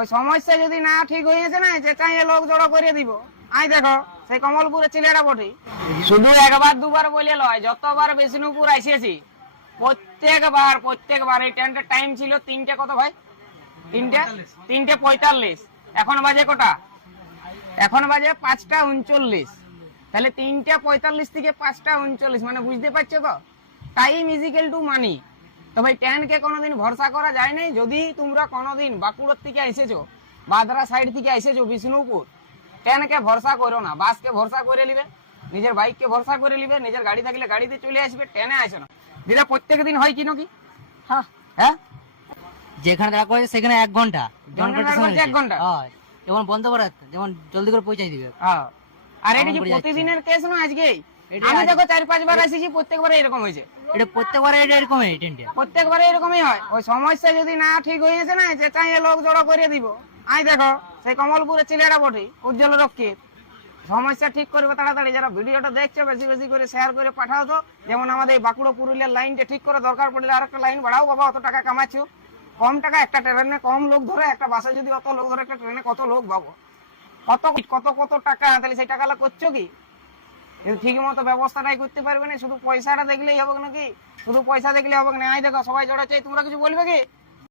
ওই সমস্যা যদি না ঠিক হয়েছে না, যে চাইয়ে লোক জড়ো করে দিব। আই দেখো সেই কমলপুরের ছেলেরা বটে, শুধু একবার দুবার বলে লয়, যতবার বিষ্ণুপুর আসিয়েছি প্রত্যেকবার এই ট্রেনটার টাইম ছিল 3টে কত ভাই, 3টে 45। এখন বাজে কটা? এখন বাজে 5টা 39। তাহলে 3টে 45 থেকে 5টা 39, মানে বুঝতে পারছো তো, time is equal to money. তো ভাই ট্রেনকে কোনোদিন ভরসা করা যায় নাই। যদি তোমরা কোনোদিন বাঁকুড়ার থেকে এসেছো, বাদরা সাইড থেকে এসেছো বিষ্ণুপুর, ট্রেনকে ভরসা করো না, বাসকে ভরসা করে নিবে, নিজের বাইককে ভরসা করে নিবে, নিজের গাড়ি থাকলে গাড়িতে চলে আসবে, ট্রেনে আসো না। যেটা প্রত্যেক দিন হয় কি নাকি? হ্যাঁ হ্যাঁ, যেখানে দেখা করেছে সেখানে 1 ঘন্টা, যেমন 1 ঘন্টা হয় যেমন বন্ধ করে যেমন জলদি করে পৌঁছাই দিবে। হ্যাঁ। আর এটা কি প্রতিদিনের কেস না আজকে? আমি দেখো 4-5 বার এসেছি, প্রত্যেকবারে এরকম হয়েছে। এটা প্রত্যেকবারে এরকমই ট্রেনটা, প্রত্যেকবারে এরকমই হয়। ওই সমস্যা যদি না ঠিক হয়েছে না, যে চাইয়ে লোক জড়ো করে দিব। আই দেখো সেই কমলপুরের ছেলেরা বটে, উজ্জ্বল রক্ষিত, সমস্যা ঠিক করবে তাড়াতাড়ি। যারা ভিডিওটা দেখছো বেশি বেশি করে শেয়ার করে পাঠাও তো। যেমন আমাদের এই বাঁকুড়া পুরুলিয়ার লাইনটা ঠিক করে, দরকার পড়লে আরেকটা লাইন বাড়াও বাবা, অত টাকা কামাচ্ছ। কম টাকা একটা ট্রেনে কম লোক ধরে, একটা বাসে যদি অত লোক ধরে, একটা ট্রেনে কত লোক পাবো, কত কত কত টাকা, তাহলে সেই টাকাটা করছো কি? ঠিক মতো ব্যবস্থাটাই করতে পারবে না, শুধু পয়সাটা দেখলেই হবে নাকি? শুধু পয়সা দেখলে হবে না। আই দেখো সবাই জড়াচ্ছে, তোমরা কিছু বলবে কি?